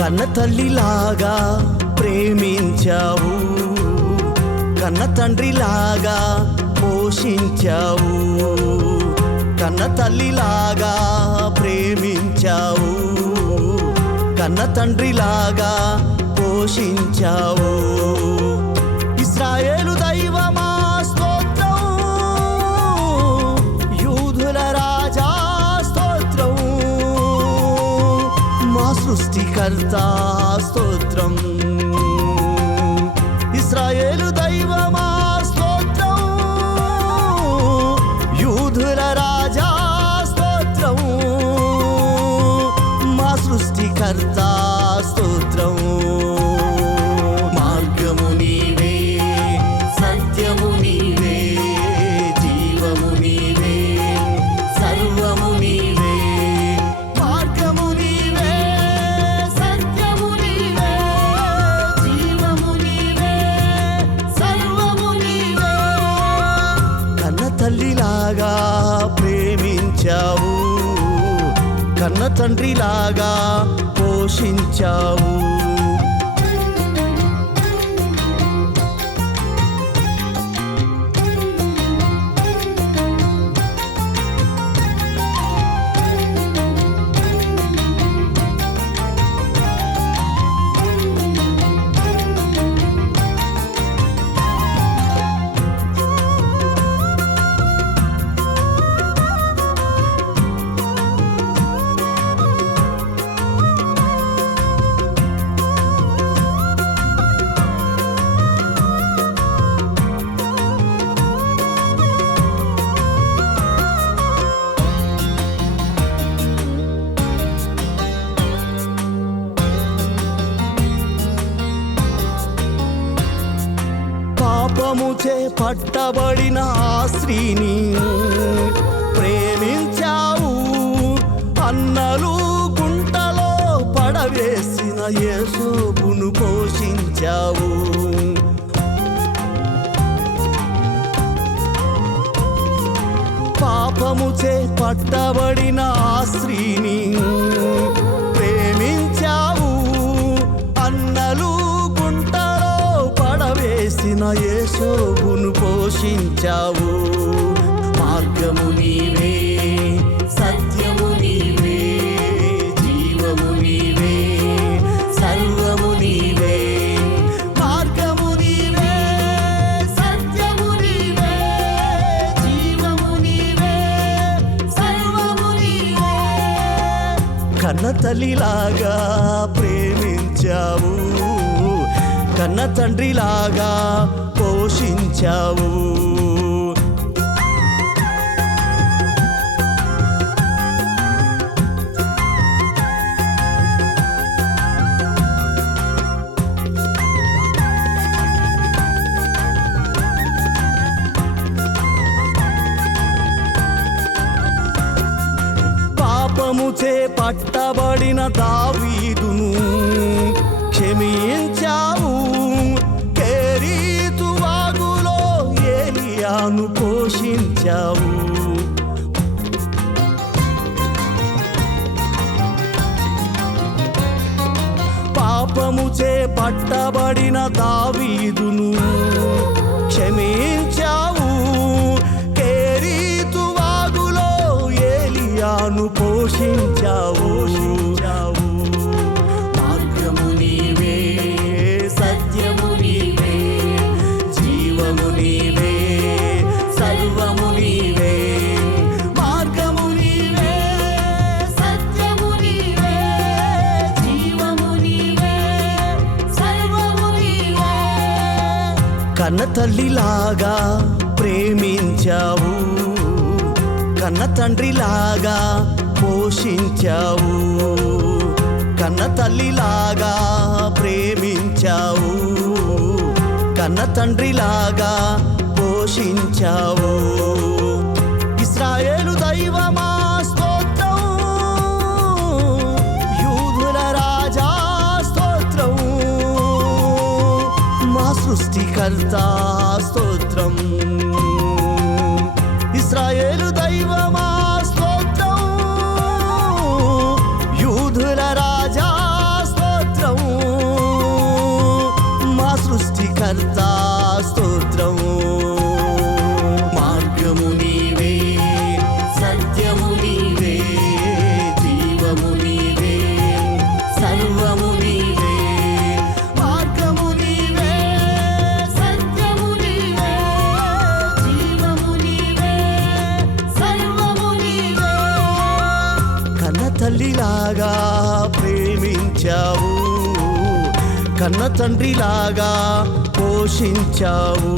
కన్న తల్లిలాగా ప్రేమించావు. కన్న తండ్రిలాగా పోషించావు. కన్న తల్లిలాగా ప్రేమించావు. కన్న తండ్రిలాగా పోషించావు. ఇస్రాయే సృష్టికర్త స్తోత్రం కన్న తండ్రిలాగా పోషించావు. పాపముచే పట్టబడిన ఆ స్త్రీని ప్రేమించావు. అన్నలు గుంటలో పడవేసిన యేసోపును పోషించావు. పాపముచే పట్టబడిన ఆ కన్న తల్లిలాగా ప్రేమించావు. కన్న తండ్రిలాగా పోషించావు. పట్టబడిన దావీదును క్షమించావు. కేరీతు వాగులో ఏలియాను పోషించావు. పాపముచే పట్టబడిన దావీదును క్షమించావు. కేరీతు వాగులో ఏలియాను పో పోషించావు మార్గము నీవే సత్యము నీవే జీవము నీవే సర్వము నీవే. మార్గము నీవే సత్యము నీవే జీవము నీవే సర్వము నీవే. కన్న తల్లిలాగా ప్రేమించావు కన్న తండ్రిలాగా పోషించావు. కన్న తల్లిలాగా ప్రేమించావు. కన్న తండ్రిలాగా పోషించావు. ఇస్రాయేలు దైవమా స్తోత్రం యూదుల రాజా స్తోత్రం మా సృష్టికర్త స్తోత్రం. తండ్రిలాగా ప్రేమించావు. కన్న తండ్రిలాగా పోషించావు.